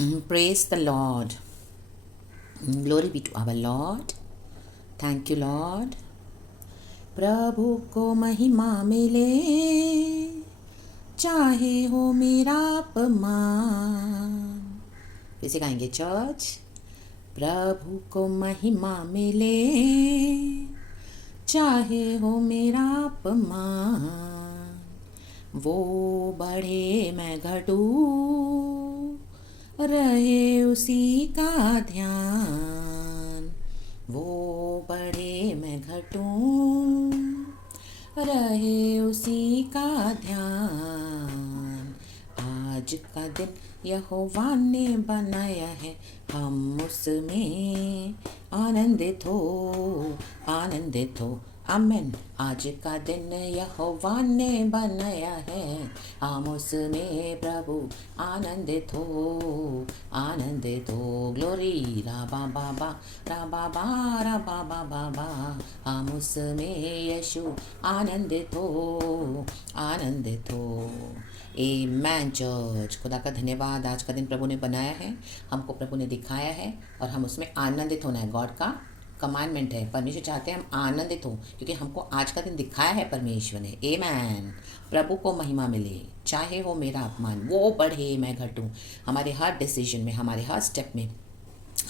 Praise the Lord. Glory be to our Lord. Thank you, Lord. प्रभु को महिमा मिले, चाहे हो मेरा अपमान। फिर से गाएंगे चर्च। प्रभु को महिमा मिले, चाहे हो मेरा अपमान। वो बढ़े मैं घटूं, रहे उसी का ध्यान। वो बढ़े मैं घटूं, रहे उसी का ध्यान। आज का दिन यहोवा ने बनाया है, हम उसमें आनंदित हो। आमेन। आज का दिन यहोवा ने बनाया है, हम उसमें प्रभु आनंदित हो। ग्लोरी रा बा बा रा बा बा, हम उसमें यीशु आनंदित हो। आमेन चर्च। खुदा का धन्यवाद। आज का दिन प्रभु ने बनाया है, हमको प्रभु ने दिखाया है और हम उसमें आनंदित होना है। गॉड का कमांडमेंट है। परमेश्वर चाहते हैं हम आनंदित हो, क्योंकि हमको आज का दिन दिखाया है परमेश्वर ने। आमेन। प्रभु को महिमा मिले, चाहे हो मेरा अपमान। वो बढ़े मैं घटूं। हमारे हर डिसीजन में, हमारे हर स्टेप में,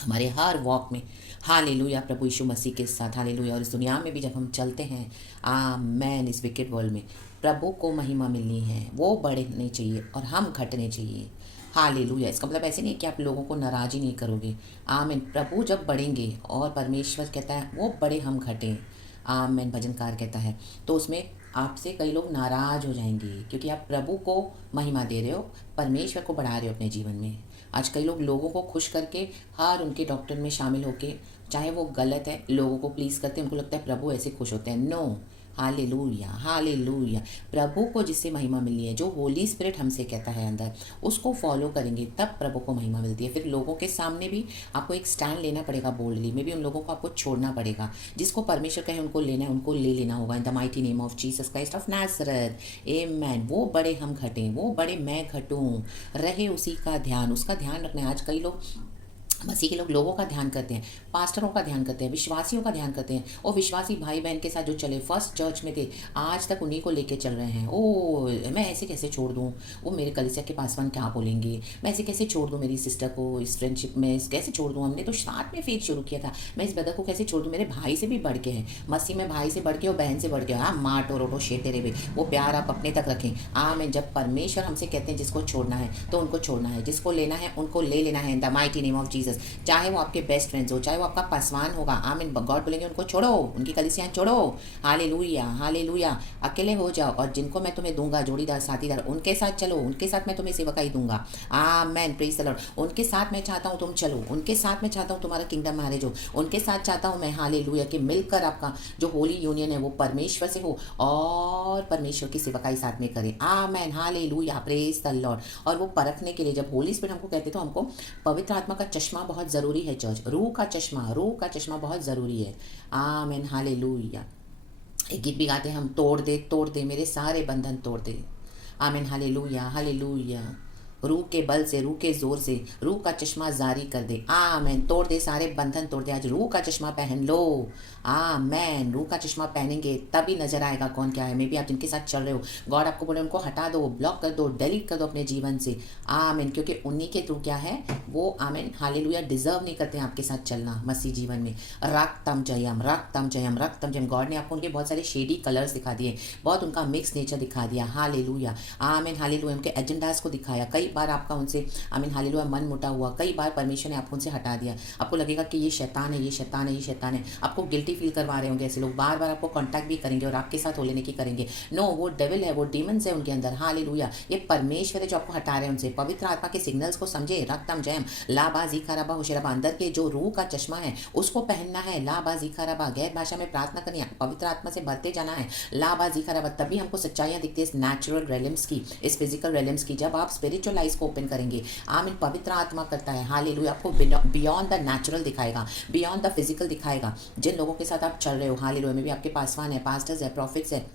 हमारे हर वॉक में हालेलुया प्रभु यीशु मसीह के साथ हालेलुया। और इस दुनिया में भी जब हम चलते हैं आमेन, इस विकेट वर्ल्ड में प्रभु को महिमा मिलनी है। वो बढ़ने चाहिए और हम घटने चाहिए। हालेलुया। इसका मतलब ऐसे नहीं कि आप लोगों को नाराज़ ही नहीं करोगे। आमीन। प्रभु जब बढ़ेंगे और परमेश्वर कहता है वो बड़े हम घटें, आमीन, भजनकार कहता है, तो उसमें आपसे कई लोग नाराज़ हो जाएंगे, क्योंकि आप प्रभु को महिमा दे रहे हो, परमेश्वर को बढ़ा रहे हो अपने जीवन में। आज कई लोग लोगों को खुश करके हर उनके डॉक्टर में शामिल होके, चाहे वो गलत है, लोगों को प्लीज़ करते हैं, उनको लगता है प्रभु ऐसे खुश होते हैं। No, hallelujah. प्रभु को जिससे महिमा मिलनी है, जो होली स्पिरिट हमसे कहता है अंदर, उसको फॉलो करेंगे तब प्रभु को महिमा मिलती है। फिर लोगों के सामने भी आपको एक स्टैंड लेना पड़ेगा बोल्डली में भी, उन लोगों को आपको छोड़ना पड़ेगा। जिसको परमेश्वर कहे उनको लेना है, उनको ले लेना होगा। In the mighty name of Jesus Christ of नासरत, आमेन। वो बड़े हम घटें, वो बड़े मैं घटूं, रहे उसी का ध्यान। उसका ध्यान रखना है। आज कई लोग मसीह के लोग लोगों का ध्यान करते हैं, पास्टरों का ध्यान करते हैं, विश्वासियों का ध्यान करते हैं। और विश्वासी भाई बहन के साथ जो चले, फर्स्ट चर्च में थे, आज तक उन्हीं को लेके चल रहे हैं। ओ मैं ऐसे कैसे छोड़ दूँ, वो मेरे कलीसिया के पासवान क्या बोलेंगे, मैं ऐसे कैसे छोड़ दूँ मेरी सिस्टर को इस फ्रेंडशिप में, कैसे छोड़ दूँ, हमने तो साथ में फेथ शुरू किया था, मैं इस ब्रदर को कैसे छोड़ दूँ, मेरे भाई से भी बढ़ के हैं मसीह में, भाई से बढ़ के और बहन से बढ़ के। हाँ, माटो रोटो शेटे रे, वो प्यार आप अपने तक रखें। आमीन। जब परमेश्वर हमसे कहते हैं जिसको छोड़ना है तो उनको छोड़ना है, जिसको लेना है उनको ले लेना है। इन the mighty name of Jesus. चाहे वो आपके बेस्ट फ्रेंड्स हो, चाहे वो आपका पासवान होगा, आमीन। गॉड बोलेंगे उनको छोड़ो, उनकी कलीसियां छोड़ो। हालेलुया। अकेले हो जाओ और जिनको मैं तुम्हें दूंगा जोड़ीदार साथीदार, उनके साथ चलो, उनके साथ मैं तुम्हें सेवकाई दूंगा। आमीन। Praise the Lord. उनके साथ मैं चाहता हूँ तुम चलो, उनके साथ मैं चाहता हूँ तुम्हारा किंगडम मैरिज हो, उनके साथ चाहता हूँ मैं हालेलुया कि मिलकर आपका जो होली यूनियन है वो परमेश्वर से हो और परमेश्वर की सेवकाई साथ में करें। आमीन। हालेलुया। Praise the Lord. और वो परखने के लिए जब होली स्पिरिट हमको कहते तो हमको पवित्र आत्मा का चश्मा बहुत ज़रूरी है चर्च। रूह का चश्मा बहुत ज़रूरी है। आमीन। हालेलुया। एक गीत भी गाते हैं हम, तोड़ दे मेरे सारे बंधन तोड़ दे। आमीन। हालेलुया। रूह के बल से, रूह के जोर से, रूह का चश्मा जारी कर दे। आमीन। तोड़ दे सारे बंधन तोड़ दे। आज रूह का चश्मा पहन लो। आमीन। रूह का चश्मा पहनेंगे तभी नजर आएगा कौन क्या है। मे बी आप जिनके साथ चल रहे हो, गॉड आपको बोले उनको हटा दो, ब्लॉक कर दो, डिलीट कर दो अपने जीवन से। आमीन। क्योंकि उन्हीं के थ्रू क्या है वो, आमीन हालेलुया, डिजर्व नहीं करते हैं आपके साथ चलना मसीह जीवन में। रक्तम जयम। गॉड ने आपको उनके बहुत सारे शेडी कलर्स दिखा दिए, बहुत उनका मिक्स नेचर दिखा दिया। हालेलुया। आमीन। हालेलुया। उनके एजेंडाज को दिखाया। कई बार आपका उनसे, आमीन हालेलुया, मन मुटा हुआ। कई बार परमेश्वर ने आपको उनसे हटा दिया। आपको लगेगा कि ये शैतान है। आपको गिल्टी फील करवा रहे होंगे ऐसे लोग, बार बार आपको कांटेक्ट भी करेंगे और आपके साथ हो लेने की करेंगे। नो, वो डेविल है, वो डीमंस है उनके अंदर। हालेलुया। ये परमेश्वर है जो आपको हटा रहे हैं उनसे। पवित्र आत्मा के सिग्नल्स को समझे। रक्तम जयम। लाबा जीखा रबा होशरबा। अंदर के जो रूह का चश्मा है उसको पहनना है। लाबा जीखा रबा। गैर भाषा में प्रार्थना करनी है, पवित्र आत्मा से भरते जाना है। लाबा जीखा रबा। तभी हमको सच्चाइयाँ दिखती है इस नेचुरल रेलम्स की, इस फिजिकल रेलम्स की। जब आप स्पिरिचुअल आइज को ओपन करेंगे, आमीन, पवित्र आत्मा करता है हालेलुया, आपको बियॉन्ड द नेचुरल दिखाएगा, बियॉन्ड द फिजिकल दिखाएगा। जिन लोगों के साथ आप चल रहे हो हालेलुया, में भी आपके पासवान है, पास्टर्स है, प्रॉफिट्स है,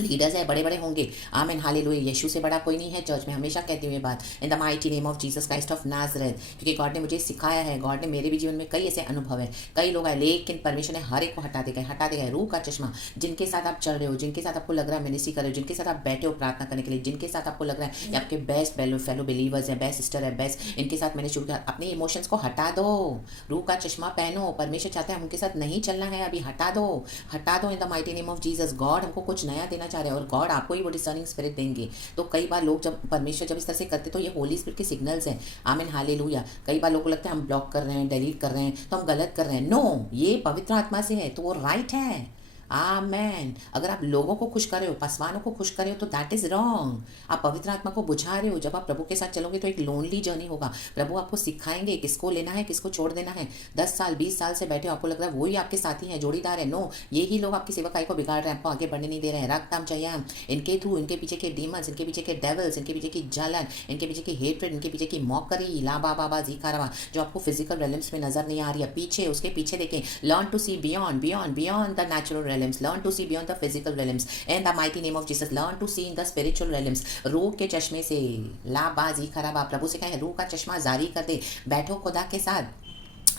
लीडर्स है, बड़े बड़े होंगे। आमीन, हालेलुया। यीशु से बड़ा कोई नहीं है। चर्च में हमेशा कहती हूँ ये बात, इन the mighty name of Jesus Christ of Nazareth, क्योंकि गॉड ने मुझे सिखाया है, गॉड ने मेरे भी जीवन में कई ऐसे अनुभव है, कई लोग आए, लेकिन परमेश्वर ने हर एक को हटा देगा। रूह का चश्मा, जिनके साथ आप चल रहे हो, जिनके साथ आपको लग रहा है मिनिस्ट्री कर रहे हो, जिनके साथ आप बैठे हो प्रार्थना करने के लिए, जिनके साथ आपको लग रहा है कि आपके बेस्ट फेलो बिलीवर्स है, बेस्ट सिस्टर है, बेस्ट, इनके साथ मैंने शुरू किया, अपने इमोशंस को हटा दो, रूह का चश्मा पहनो। परमेश्वर चाहते हैं हम उनके साथ नहीं चलना है, अभी हटा दो, हटा दो इन the mighty name of Jesus. God हमको कुछ नया देना चाह रहे हैं और गॉड आपको ही वो डिसर्निंग स्पिरिट देंगे। तो कई बार लोग जब परमेश्वर जब इस तरह से करते तो ये होली स्पिरिट के सिग्नल्स हैं। आमीन, हालेलुया। कई बार लोगों को लगता है हम ब्लॉक कर रहे हैं, डिलीट कर रहे हैं तो हम गलत कर रहे हैं। नो, ये पवित्र आत्मा से है तो वो राइट है। आमेन। अगर आप लोगों को खुश कर रहे हो, पासवानों को खुश कर रहे हो तो दैट इज रॉन्ग। आप पवित्र आत्मा को बुझा रहे हो। जब आप प्रभु के साथ चलोगे तो एक लोनली जर्नी होगा। प्रभु आपको सिखाएंगे किसको लेना है, किसको छोड़ देना है। 10 साल 20 साल से बैठे हो, आपको लग रहा है वही आपके साथी हैं, जोड़ीदार है। नो, यही लोग आपकी सेवकाई को बिगाड़ रहे हैं, आपको आगे बढ़ने नहीं दे रहे हैं। रक्तम चाहिए इनके थ्रू, इनके पीछे के डीमंस, इनके पीछे के डेवल्स, इनके पीछे की जलन, इनके पीछे की हेट्रेड, इनके पीछे की मॉकरी, लाबा बाबा जीखारवा, जो आपको फिजिकल रेलम्स में नजर नहीं आ रही है, पीछे उसके पीछे देखें। Learn to see beyond the natural realms, learn to see beyond the physical realms in the mighty name of Jesus, learn to see in the spiritual realms। रूह के चश्मे से लाबाजी खराबा, प्रभु से कहें रूह का चश्मा जारी कर दे। बैठो खुदा के साथ,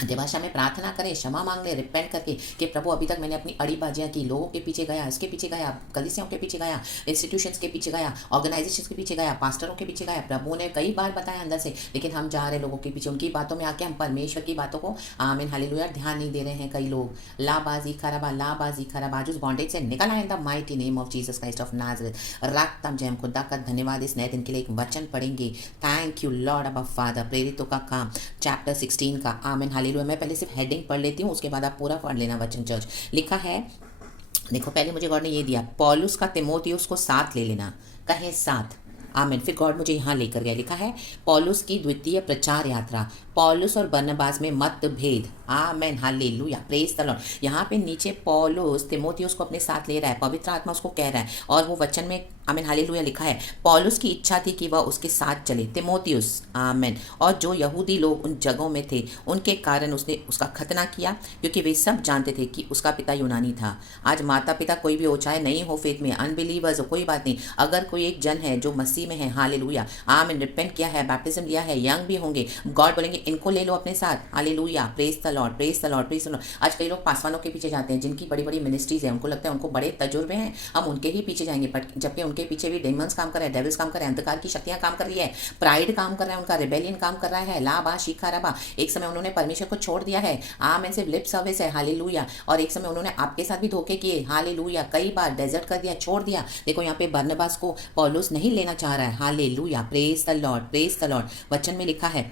देवाशा में प्रार्थना करें, क्षमा मांग ले, रिपेंट करके कि प्रभु अभी तक मैंने अपनी अड़ी बाजियाँ की, लोगों के पीछे गया, इसके पीछे गया, कलीसियाओं के पीछे गया, इंस्टीट्यूशंस के पीछे गया, ऑर्गेनाइजेशंस के पीछे गया, पास्टरों के पीछे गया। प्रभु ने कई बार बताया अंदर से, लेकिन हम जा रहे लोगों के पीछे, उनकी बातों में आके हम परमेश्वर की बातों को आमीन हालेलुया ध्यान नहीं दे रहे हैं। कई लोग लाबाजी खराबा आज उस बॉन्डेज से निकल आए in the mighty name of Jesus Christ of Nazareth. रखतम जय, हम खुदा का धन्यवाद इस नए दिन के लिए। एक वचन पढ़ेंगे। थैंक यू लॉर्ड अबा फादर, प्रेरितों का काम चैप्टर 16 का। आमीन हालेलुया। मैं पहले सिर्फ हेडिंग पढ़ लेती हूँ, उसके बाद आप पूरा पढ़ लेना वचन चर्च। लिखा है, देखो पहले मुझे गॉड ने ये दिया, पौलुस का तिमोथियुस को साथ ले लेना, कहे साथ। आमीन। फिर गॉड मुझे यहाँ लेकर गया, लिखा है पौलुस की द्वितीय प्रचार यात्रा, पौलुस और बरनबास में मतभेद। आमीन हालेलुया, प्रेज द लॉर्ड। यहाँ पे नीचे पौलुस तिमोथियुस को अपने साथ ले रहा है, पवित्र आत्मा उसको कह रहा है, और वो वचन में आमीन हालेलुया लिखा है, पौलुस की इच्छा थी कि वह उसके साथ चले, तिमोथियुस। आमीन। और जो यहूदी लोग उन जगहों में थे उनके कारण उसने उसका खतना किया, क्योंकि वे सब जानते थे कि उसका पिता यूनानी था। आज माता पिता कोई भी हो, चाहे नहीं हो फेथ में, अनबिलीवर्स हो, कोई बात नहीं, अगर कोई एक जन है जो मसीह में है, हालेलुया, आमीन, रिपेंट किया है, बैप्टिज्म लिया है, यंग भी होंगे, गॉड बोलेंगे इनको ले लो अपने साथ। Hallelujah, praise the Lord, praise the Lord, praise the Lord. आज कई लोग पासवानों के पीछे जाते हैं, जिनकी बड़ी बड़ी मिनिस्ट्रीज है, उनको लगता है उनको बड़े तजुर्बे हैं, हम उनके ही पीछे जाएंगे, बट जबकि उनके पीछे भी डेमन्स काम कर रहे हैं, डेविल्स काम कर रहे हैं, अंधकार की शक्तियां काम कर रही है, प्राइड काम कर रहा है, उनका रिबेलियन काम कर रहा है, लाबा शिखा रबा। एक समय उन्होंने परमेश्वर को छोड़ दिया है, आमीन, सिर्फ लिप सर्विस है, हालेलुया। और एक समय उन्होंने आपके साथ भी धोखे किए, हालेलुया, कई बार डेजर्ट कर दिया, छोड़ दिया। देखो यहाँ पे बरनबास को पौलुस नहीं लेना चाह रहा है, hallelujah, praise the Lord, praise the Lord. वचन में लिखा है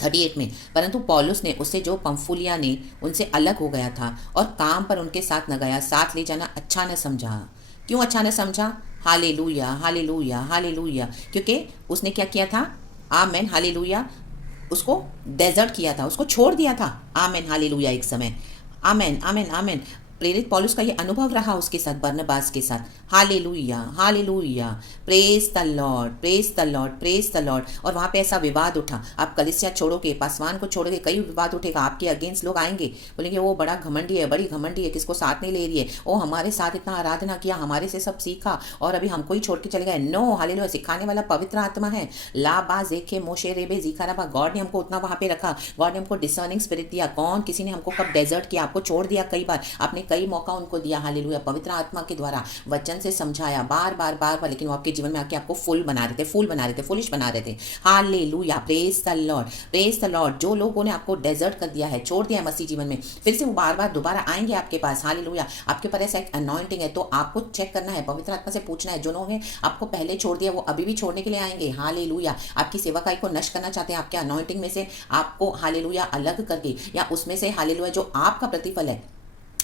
38 में, परंतु पौलुस ने उससे जो पंफूलिया ने उनसे अलग हो गया था और काम पर उनके साथ न गया, साथ ले जाना अच्छा न समझा। क्यों अच्छा न समझा? Hallelujah, hallelujah, hallelujah. क्योंकि उसने क्या किया था? आमेन हालेलुया, उसको डेजर्ट किया था, उसको छोड़ दिया था। Amen hallelujah. एक समय, आमेन आमेन आमेन, प्रेरित पौलुस का ये अनुभव रहा उसके साथ, बरनबास के साथ। Hallelujah, hallelujah, praise the Lord, praise the Lord, praise the Lord. और वहाँ पे ऐसा विवाद उठा, आप कलीसिया छोड़ोगे, पासवान को छोड़ोगे, कई विवाद उठेगा, आपके अगेंस्ट लोग आएंगे, बोलेंगे वो बड़ा घमंडी है, बड़ी घमंडी है, किसको साथ नहीं ले रही है, वो हमारे साथ इतना आराधना किया, हमारे से सब सीखा और अभी हमको ही छोड़ के चले गए। नो, हालेलुया, सिखाने वाला पवित्र आत्मा है। ला बा जेखे मोशे रेबे जीखाराबा, गॉड ने हमको उतना वहाँ पे रखा, गॉड ने हमको डिसर्निंग स्पिरिट दिया। कौन किसी ने हमको कब डेजर्ट किया, आपको छोड़ दिया कई बार, आपने कई मौका उनको दिया, हालेलुया, पवित्र आत्मा के द्वारा वचन से समझाया बार बार बार बार, लेकिन वो आपके जीवन में आके आपको फुल बना रहे थे, फुल बना रहे थे, फुलिश बना रहे थे। Hallelujah, praise the Lord, praise the Lord. जो लोगों ने आपको डेजर्ट कर दिया है, छोड़ दिया है मसीह जीवन में, फिर से वो बार बार दोबारा आएंगे आपके पास, हालेलुया। आपके ऊपर ऐसा एक अनॉइंटिंग है, तो आपको चेक करना है, पवित्र आत्मा से पूछना है, जो लोग हैं आपको पहले छोड़ दिया वो अभी भी छोड़ने के लिए आएंगे, हालेलुया। आपकी सेवकाई को नष्ट करना चाहते हैं, आपके अनॉइंटिंग में से आपको हालेलुया अलग करके, या उसमें से हालेलुया जो आपका प्रतिफल है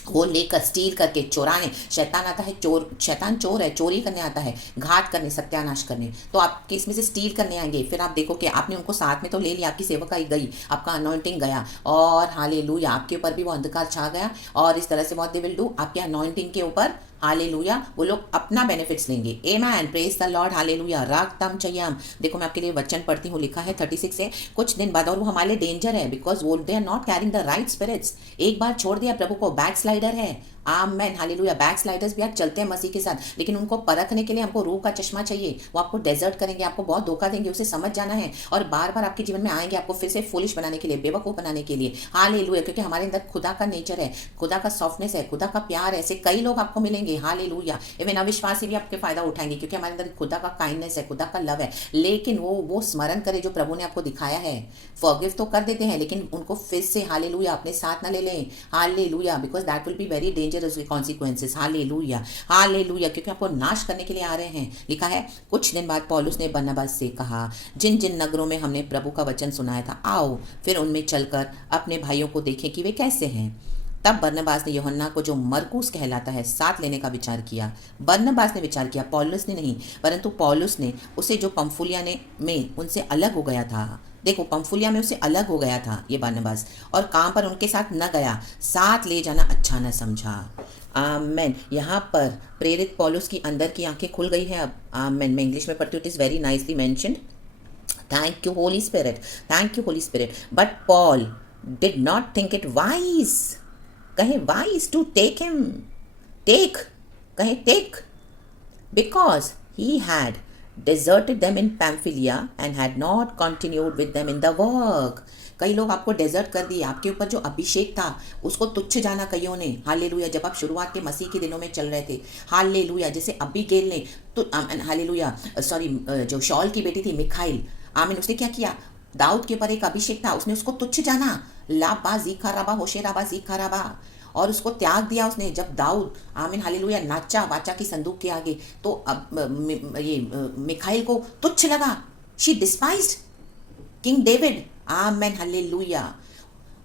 वो लेकर स्टील करके चोराने। शैतान आता है चोर, शैतान चोर है, चोरी करने आता है, घात करने, सत्यानाश करने। तो आपके इसमें से स्टील करने आएंगे, फिर आप देखो कि आपने उनको साथ में तो ले लिया, आपकी सेवकाई गई, आपका अनॉइंटिंग गया, और हालेलुया आपके ऊपर भी वो अंधकार छा गया। और इस तरह से व्हाट दे विल डू, आपके अनॉइंटिंग के ऊपर हालेलुया वो लोग अपना बेनिफिट्स लेंगे। आमेन, प्रेज द लॉर्ड, हालेलुया। रागतम चयम, देखो मैं आपके लिए वचन पढ़ती हूँ, लिखा है 36 से, कुछ दिन बाद, और वो हमारे लिए डेंजर है, बिकॉज वो they are not carrying the right spirits. एक बार छोड़ दिया प्रभु को, बैक स्लाइडर है। Amen hallelujah. बैक स्लाइडर्स भी आज चलते हैं मसीह के साथ, लेकिन उनको परखने के लिए हमको रूह का चश्मा चाहिए। वो आपको डेजर्ट करेंगे, आपको बहुत धोखा देंगे, उसे समझ जाना है और बार बार आपके जीवन में आएंगे आपको फिर से फुलिश बनाने के लिए, बेवकूफ़ बनाने के लिए। हालेलुया, क्योंकि हमारे अंदर खुदा का नेचर है, खुदा का सॉफ्टनेस है, खुदा का प्यार है। ऐसे कई लोग आपको मिलेंगे, हालेलुया। इवन अविश्वासी भी आपके फायदा उठाएंगे, क्योंकि हमारे अंदर खुदा का काइंडनेस है, खुदा का लव है। लेकिन वो स्मरण करे जो प्रभु ने आपको दिखाया है। फॉरगिव तो कर देते हैं, लेकिन उनको फिर से हालेलुया अपने साथ ना ले लें। Hallelujah, because that will be very dangerous consequences. Hallelujah hallelujah, क्योंकि आपको नाश करने के लिए आ रहे हैं। लिखा है कुछ दिन बाद पौलुस ने बरनबास से कहा, जिन जिन नगरों में हमने प्रभु का वचन सुनाया था, आओ फिर उनमें चलकर अपने भाइयों को देखें कि वे कैसे हैं। तब बरनबास ने यूहन्ना को, जो मरकुस कहलाता है, साथ लेने का विचार किया। बरनबास ने विचार किया, पौलुस ने नहीं, परंतु पौलुस ने उसे, जो पंफुलिया में उनसे अलग हो गया था। देखो, पंफुलिया में उसे अलग हो गया था ये बरनबास, और काम पर उनके साथ न गया, साथ ले जाना अच्छा न समझा। आमेन। यहाँ पर प्रेरित पौलुस की अंदर की आंखें खुल गई हैं अब। आमेन। मैं इंग्लिश में पढ़ती हूँ, it is very nicely mentioned. Thank you Holy Spirit, thank you Holy Spirit. But Paul did not think it wise, कहे wise to take him, take, कहे take, because he had deserted them in Pamphylia and had not continued with them in the work। कई लोग आपको desert कर दिए, आपके ऊपर जो अभिषेक था उसको तुच्छ जाना कईयों ने। हालेलुया, जब आप शुरुआत के मसीह के दिनों में चल रहे थे। हालेलुया, जैसे अबीगेल ने तो हालेलुया सॉरी जो शॉल की बेटी थी मिखाइल, आमीन, उसने क्या किया? दाऊद के ऊपर एक अभिषेक था, उसने उसको तुच्छ जाना। लाबा जीखाराबा होशेराबा जीखाराबा, और उसको त्याग दिया उसने। जब दाऊद आमीन हालेलुया नाचा वाचा की संदूक के आगे, तो अब ये मिखाइल को तुच्छ लगा। She डिस्पाइज्ड king David. Amen hallelujah.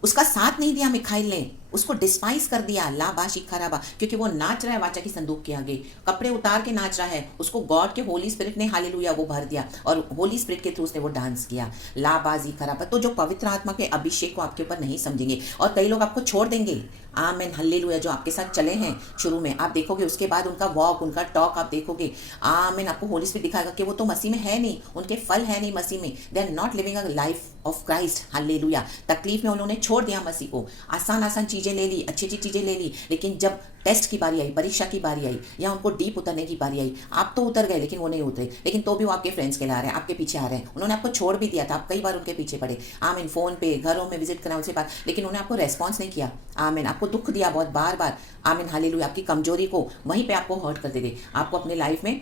उसका साथ नहीं दिया मिखाइल ने, उसको डिस्पाइज कर दिया। लाबा शिखराबा, क्योंकि वो नाच रहा है वाचा की संदूक के आगे, कपड़े उतार के नाच रहा है। उसको गॉड के होली स्पिरिट ने हालेलुया वो भर दिया, और होली स्पिरिट के थ्रू उसने वो डांस किया। लाबा शिखराबा। तो जो पवित्र आत्मा के अभिषेक को आपके ऊपर नहीं समझेंगे, और कई लोग आपको छोड़ देंगे। Amen hallelujah. जो आपके साथ चले हैं शुरू में, आप देखोगे उसके बाद उनका वॉक, उनका टॉक आप देखोगे। आमेन। आपको होली स्पिरिट दिखाएगा कि वो तो मसीह में है नहीं, उनके फल है नहीं मसीह में। They are not living a life of Christ. Hallelujah. तकलीफ में उन्होंने छोड़ दिया मसीह को, आसान आसान चीज़ें ले ली, अच्छी अच्छी चीज़ें ले ली, लेकिन जब टेस्ट की बारी आई, परीक्षा की बारी आई, या उनको डीप उतरने की बारी आई, आप तो उतर गए लेकिन वो नहीं उतरे। लेकिन तो भी वो आपके फ्रेंड्स के ला रहे हैं, आपके पीछे आ रहे हैं। उन्होंने आपको छोड़ भी दिया था, आप कई बार उनके पीछे पड़े। आमीन। फ़ोन पे, घरों में विजिट करा उनसे बात, लेकिन उन्होंने आपको रेस्पॉन्स नहीं किया। आमीन। आपको दुख दिया बहुत बार बार। आमीन हालेलुया। आपकी कमजोरी को वहीं पे आपको हर्ट करते थे, आपको अपने लाइफ में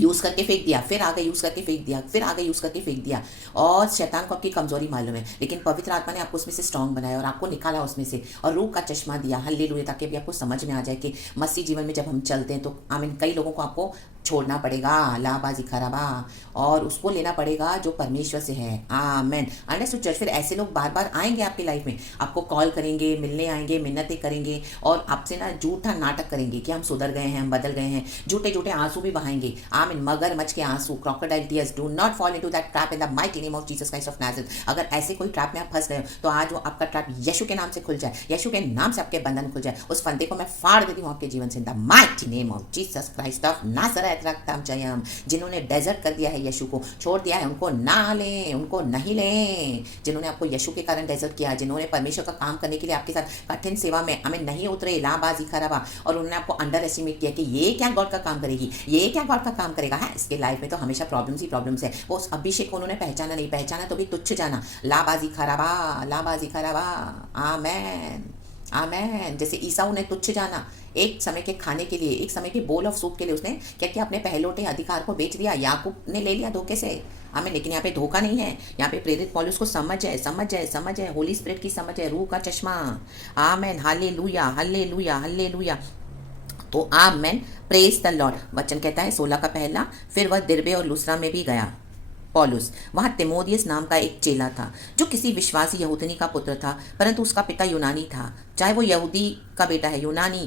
यूज़ करके फेंक दिया, फिर आगे यूज़ करके फेंक दिया, फिर आगे यूज़ करके फेंक दिया। और शैतान को आपकी कमजोरी मालूम है, लेकिन पवित्र आत्मा ने आपको उसमें से स्ट्रांग बनाया और आपको निकाला उसमें से, और रूह का चश्मा दिया। हालेलुया। ताकि अभी आपको समझ में आ जाए कि मसीह जीवन में जब हम चलते हैं तो आमीन कई लोगों को आपको छोड़ना पड़ेगा। लाबा जिखराबा, और उसको लेना पड़ेगा जो परमेश्वर से है। आमेन। Understood church. फिर ऐसे लोग बार बार आएंगे आपकी लाइफ में, आपको कॉल करेंगे, मिलने आएंगे, मिन्नतें करेंगे, और आपसे ना झूठा नाटक करेंगे कि हम सुधर गए हैं, हम बदल गए हैं। झूठे झूठे आंसू भी बहाएंगे। आमीन। मगरमच्छ के आंसू, crocodile tears. Do not fall into that trap in the mighty name of Jesus Christ of Nazareth. अगर ऐसे कोई ट्रैप में आप फंस गए हो, तो आज वो आपका ट्रैप यीशु के नाम से खुल जाए, यीशु के नाम से आपके बंधन खुल जाए। उस फंदे को मैं फाड़ देती हूँ आपके जीवन से, इन the mighty name of Jesus Christ of Nazareth. रखता जयम। जिन्होंने डेजर्ट कर दिया है, यीशु को छोड़ दिया है, उनको ना लें, उनको नहीं लें। जिन्होंने आपको यीशु के कारण डेजर्ट किया, जिन्होंने परमेश्वर का काम करने के लिए आपके साथ कठिन सेवा में हमें नहीं उतरे, लाबाजी खराबा, और उन्होंने आपको अंडर एस्टिमेट किया कि ये क्या गॉड का काम करेगी, ये क्या गॉड का काम करेगा, है इसके लाइफ में तो हमेशा प्रॉब्लम्स ही प्रॉब्लम्स है। वो उस अभिषेक को उन्होंने पहचाना नहीं, पहचाना तो भी तुच्छ जाना। लाबाजी खराबा, लाबाजी खराबा। आमेन आमेन। जैसे ईसाऊ ने तुच्छ जाना, एक समय के खाने के लिए, एक समय के बोल ऑफ सूप के लिए उसने क्या किया? अपने पहलोटे अधिकार को बेच दिया। याकूब ने ले लिया धोखे से। हमें, लेकिन यहाँ पे धोखा नहीं है, यहाँ पे प्रेरित पौलुस को समझ है, समझ है, समझ है, होली स्पिरिट की समझ है, रूह का चश्मा। Amen hallelujah hallelujah hallelujah. तो आमेन, प्रेज द लॉर्ड। वचन कहता है 16 का पहला, फिर वह दिरबे और लुस्त्रा में भी गया पौलुस। वहाँ तिमोथियस नाम का एक चेला था, जो किसी विश्वासी यहूदनी का पुत्र था, परंतु उसका पिता यूनानी था। चाहे वो यहूदी का बेटा है, यूनानी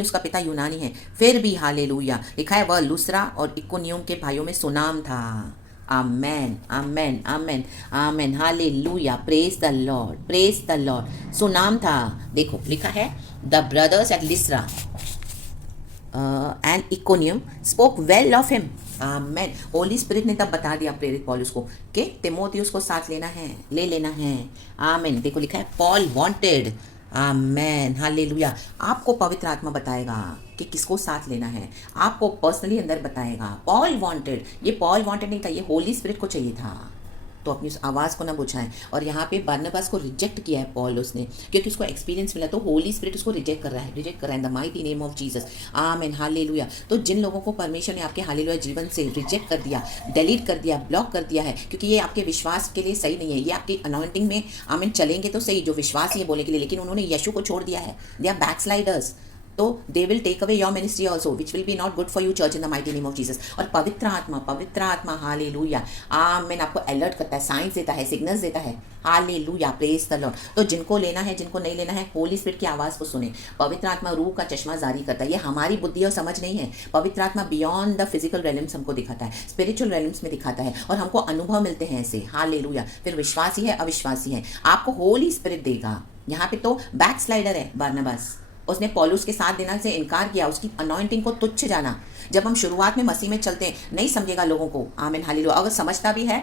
उसका पिता यूनानी है, फिर भी हालेलुया। लिखा है वह लुस्त्रा और इकोनियम के भाइयों में सुनाम था। Amen amen amen amen hallelujah. Praise the Lord, praise the Lord. सुनाम था। देखो लिखा है the brothers at Lystra and Iconium spoke well of him. Amen. Holy Spirit ने तब बता दिया प्रेरित पौलुस को कि तिमोथियुस को साथ लेना है, ले लेना है। आमेन। देखो लिखा है पॉल वांटेड आमेन, हालेलुया। आपको पवित्र आत्मा बताएगा कि किसको साथ लेना है, आपको पर्सनली अंदर बताएगा। पॉल वांटेड, ये पॉल वांटेड नहीं था, ये होली स्पिरिट को चाहिए था। तो अपनी उस आवाज़ को ना बुझाएं। और यहाँ पे बरनबास को रिजेक्ट किया है पॉल उसने, क्योंकि उसको एक्सपीरियंस मिला, तो होली स्पिरिट उसको रिजेक्ट कर रहा है, रिजेक्ट कर रहा है इन the mighty name of Jesus. Amen, hallelujah. तो जिन लोगों को परमेश्वर ने आपके हालेलुया जीवन से रिजेक्ट कर दिया, डिलीट कर दिया, ब्लॉक कर दिया है, क्योंकि ये आपके विश्वास के लिए सही नहीं है, ये आपकी अनॉइंटिंग में आमेन चलेंगे तो सही, जो विश्वास ये बोलने के लिए, लेकिन उन्होंने यीशु को छोड़ दिया है, दे आर बैकस्लाइडर्स। तो they will take away your ministry also which will be not good for you church in the mighty name of Jesus. और पवित्र आत्मा हालेलुया आमेन आपको अलर्ट करता है, साइंस देता है, सिग्नल्स देता है। Hallelujah, praise the Lord. तो जिनको लेना है, जिनको नहीं लेना है, होली स्पिरिट की आवाज़ को सुने। पवित्र आत्मा रूह का चश्मा जारी करता है, ये हमारी बुद्धि और समझ नहीं है। पवित्र आत्मा बियॉन्ड द फिजिकल रेलम्स हमको दिखाता है, स्पिरिचुअल रेलम्स में दिखाता है, और हमको अनुभव मिलते हैं ऐसे। हालेलुया। फिर विश्वासी है, अविश्वासी है, आपको होली स्पिरिट देगा। यहाँ पे तो बैक स्लाइडर है बरनबास, उसने पौलुस के साथ देना से इनकार किया, उसकी अनॉइंटिंग को तुच्छ जाना। जब हम शुरुआत में मसीह में चलते हैं, नहीं समझेगा लोगों को, आमीन हालेलुया। अगर समझता भी है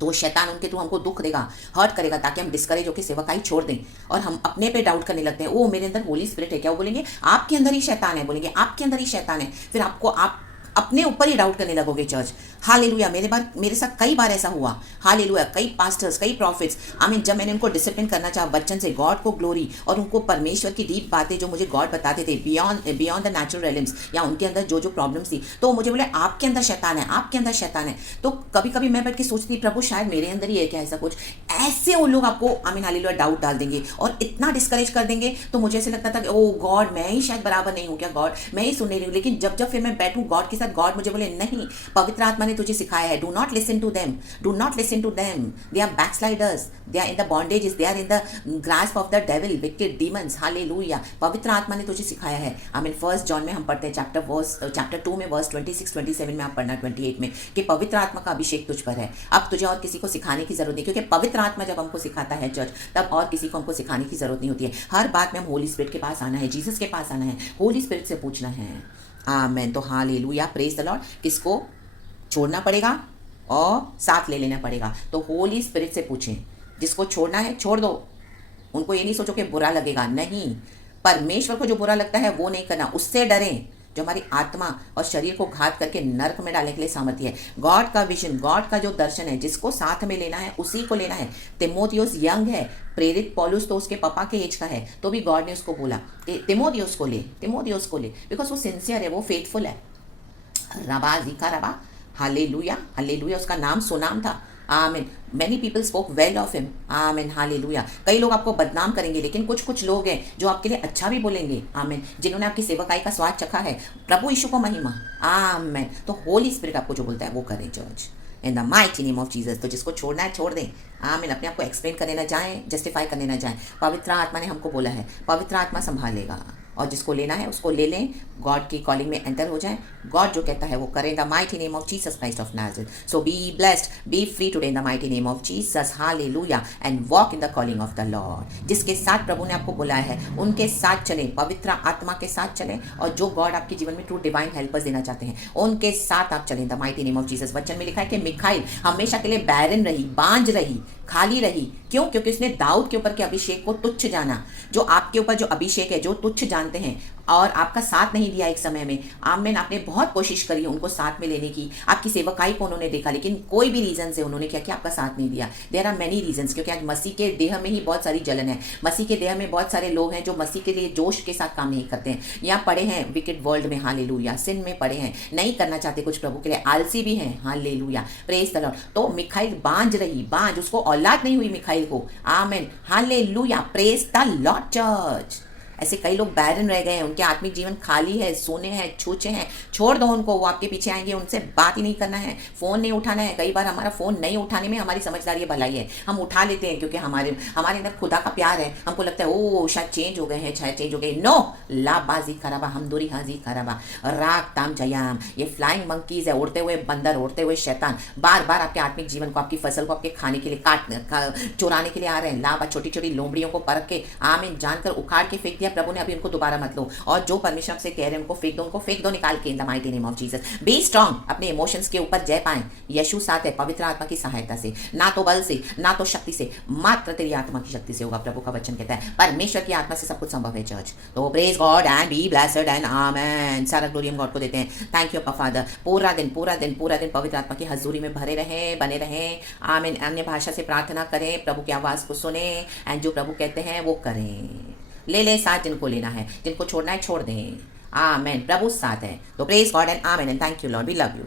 तो शैतान उनके थ्रू हमको दुख देगा, हर्ट करेगा, ताकि हम डिस्करेज होकर सेवकाई छोड़ दें और हम अपने पे डाउट करने लगते हैं। ओ मेरे अंदर होली स्पिरिट है क्या? वो बोलेंगे आपके अंदर ही शैतान है, बोलेंगे आपके अंदर ही शैतान है। फिर आपको आप अपने ऊपर ही डाउट करने लगोगे चर्च। हालेलुया। मेरे साथ कई बार ऐसा हुआ। हालेलुया। कई पास्टर्स, कई प्रॉफिट्स, आमीन, जब मैंने उनको डिसिप्लिन करना चाहा बच्चन से, गॉड को ग्लोरी और उनको परमेश्वर की डीप बातें जो मुझे गॉड बताते थे बियॉन्ड द नेचुरल रेलम्स, या उनके अंदर जो जो प्रॉब्लम्स थी, तो मुझे बोले आपके अंदर शैतान है, आपके अंदर शैतान है। तो कभी कभी मैं बैठ के सोचती, प्रभु शायद मेरे अंदर ही है क्या ऐसा कुछ। ऐसे वो लोग आपको आमीन हालेलुया डाउट डाल देंगे और इतना डिस्करेज कर देंगे। तो मुझे ऐसे लगता था कि ओ गॉड, मैं ही शायद बराबर नहीं हूँ क्या, गॉड मैं ही सुन नहीं रही हूँ। लेकिन जब फिर मैं बैठूँ गॉड के साथ, गॉड मुझे बोले नहीं, पवित्र आत्मा ने तुझे सिखाया है, do not listen to them, do not listen to them, they are backsliders, they are in the bondages, they are in the grasp of the devil, wicked demons. Hallelujah. पवित्र आत्मा ने तुझे सिखाया है। आमीन। 1 जॉन में हम पढ़ते हैं चैप्टर 2 में वर्स 26-27 में आप पढ़ना, 28 में, कि पवित्र आत्मा का अभिषेक तुझ पर है। अब तुझे और किसी को सिखाने की जरूरत नहीं, क्योंकि पवित्र आत्मा जब हमको सिखाता है चर्च, तब और किसी को हमको सिखाने की जरूरत नहीं होती है। हर बात में हम होली स्पिरिट के पास आना है, जीसस के पास आना है, होली स्पिरिट से पूछना है। आमीन। तो हालेलुया, प्रेज द लॉर्ड। किसको छोड़ना पड़ेगा और साथ ले लेना पड़ेगा? तो होली स्पिरिट से पूछें। जिसको छोड़ना है छोड़ दो, उनको ये नहीं सोचो कि बुरा लगेगा, नहीं, परमेश्वर को जो बुरा लगता है वो नहीं करना, उससे डरें जो हमारी आत्मा और शरीर को घात करके नर्क में डालने के लिए सामर्थ्य है। गॉड का विजन, गॉड का जो दर्शन है, जिसको साथ में लेना है उसी को लेना है। तिमोथियुस यंग है, प्रेरित पौलुस तो उसके पापा के एज का है, तो भी गॉड ने उसको बोला तिमोथियुस को ले, तिमोथियुस को ले, बिकॉज वो सिंसियर है, वो फेथफुल है। रबा जिका रबा, हालेलुया, हालेलुया, उसका नाम सुनाम था। आमीन। Many people spoke well of him. आमीन, हालेलुया। कई लोग आपको बदनाम करेंगे, लेकिन कुछ कुछ लोग हैं जो आपके लिए अच्छा भी बोलेंगे। आमीन। जिन्होंने आपकी सेवकाई का स्वाद चखा है। प्रभु यीशु को महिमा। आमीन। तो होली स्पिरिट आपको जो बोलता है वो करें church, in the mighty name of Jesus. तो जिसको छोड़ना है छोड़ दें। आमीन। अपने आप को एक्सप्लेन करने ना जाएं, जस्टिफाई करने ना जाएं। पवित्र आत्मा ने हमको बोला है, पवित्र आत्मा संभालेगा, और जिसको लेना है उसको ले लें, गॉड की कॉलिंग में एंटर हो जाएं। गॉड जो कहता है वो करें, the mighty name of Jesus Christ of Nazareth. So be blessed, B free today in the mighty name of Jesus. Hallelujah. And walk in the calling of the Lord. जिसके साथ प्रभु ने आपको बुलाया है उनके साथ चलें, पवित्र आत्मा के साथ चलें, और जो गॉड आपके जीवन में ट्रू डिवाइन हेल्पर्स देना चाहते हैं उनके साथ आप चलें, the mighty name of Jesus. वचन में लिखा है कि मिखाइल हमेशा के लिए बैरन रही, बांझ रही, खाली रही। क्यों? क्योंकि उसने दाऊद के ऊपर के अभिषेक को तुच्छ जाना। जो आपके ऊपर जो अभिषेक है, जो तुच्छ जानते हैं, और आपका साथ नहीं दिया एक समय में। आमीन। आपने बहुत कोशिश करी उनको साथ में लेने की, आपकी सेवकाई को उन्होंने देखा, लेकिन कोई भी रीजन से उन्होंने क्या किया, आपका साथ नहीं दिया। देयर आर मेनी रीजंस, क्योंकि आज मसीह के देह में ही बहुत सारी जलन है। मसीह के देह में बहुत सारे लोग हैं जो मसीह के लिए जोश के साथ काम नहीं करते हैं, यहाँ पड़े हैं विकेट वर्ल्ड में, हालेलुया, सिन में पड़े हैं, नहीं करना चाहते कुछ प्रभु के लिए, आलसी भी हैं। Hallelujah, praise the Lord. तो मिखाइल बांझ रही, बांझ, उसको औलाद नहीं हुई मिखाइल को। आमीन, hallelujah, praise the Lord church. ऐसे कई लोग बैरन रह गए हैं, उनके आत्मिक जीवन खाली है, सोने हैं, छूचे हैं। छोड़ दो उनको, वो आपके पीछे आएंगे, उनसे बात ही नहीं करना है, फ़ोन नहीं उठाना है। कई बार हमारा फ़ोन नहीं उठाने में हमारी समझदारी भलाई है, हम उठा लेते हैं क्योंकि हमारे अंदर खुदा का प्यार है। हमको लगता है ओ शायद चेंज हो गए हैं, शायद चेंज हो गए। नो, ला बाजी खराबा, हमदोरी हाजी खराबा, राग ताम जयाम। ये फ्लाइंग मंकीज है, उड़ते हुए बंदर, उड़ते हुए शैतान, बार बार आपके आत्मिक जीवन को, आपकी फसल को, आपके खाने के लिए चुराने के लिए आ रहे हैं। ला छोटी छोटी लोमड़ियों को परख के, आमीन, जानकर उखाड़ के फेंक दिया है प्रभु ने, अभी उनको दोबारा मत लो, और जो परमेश्वर से कह रहे हैं उनको फेंक दो निकाल के इन the mighty name of Jesus. B strong, अपने इमोशंस के ऊपर जय पाएं, यीशु साथ है, पवित्र आत्मा की सहायता से, ना तो बल से ना तो शक्ति से, मात्र तेरी आत्मा की शक्ति से होगा। प्रभु का वचन कहता है परमेश्वर की आत्मा से सब कुछ संभव है चर्च। तो praise God and be blessed and amen. सारा ग्लोरी हम गॉड को देते हैं। थैंक यू फादर, पूरा दिन पवित्र आत्मा की हजूरी में भरे रहें, बने रहें। आमीन। अन्य भाषा से प्रार्थना करें, प्रभु की आवाज़ को सुने एंड जो प्रभु कहते हैं वो करें। ले साथ, जिनको लेना है, जिनको छोड़ना है छोड़ दें। आमीन। प्रभु साथ है। तो praise God and amen and thank you Lord, we love you.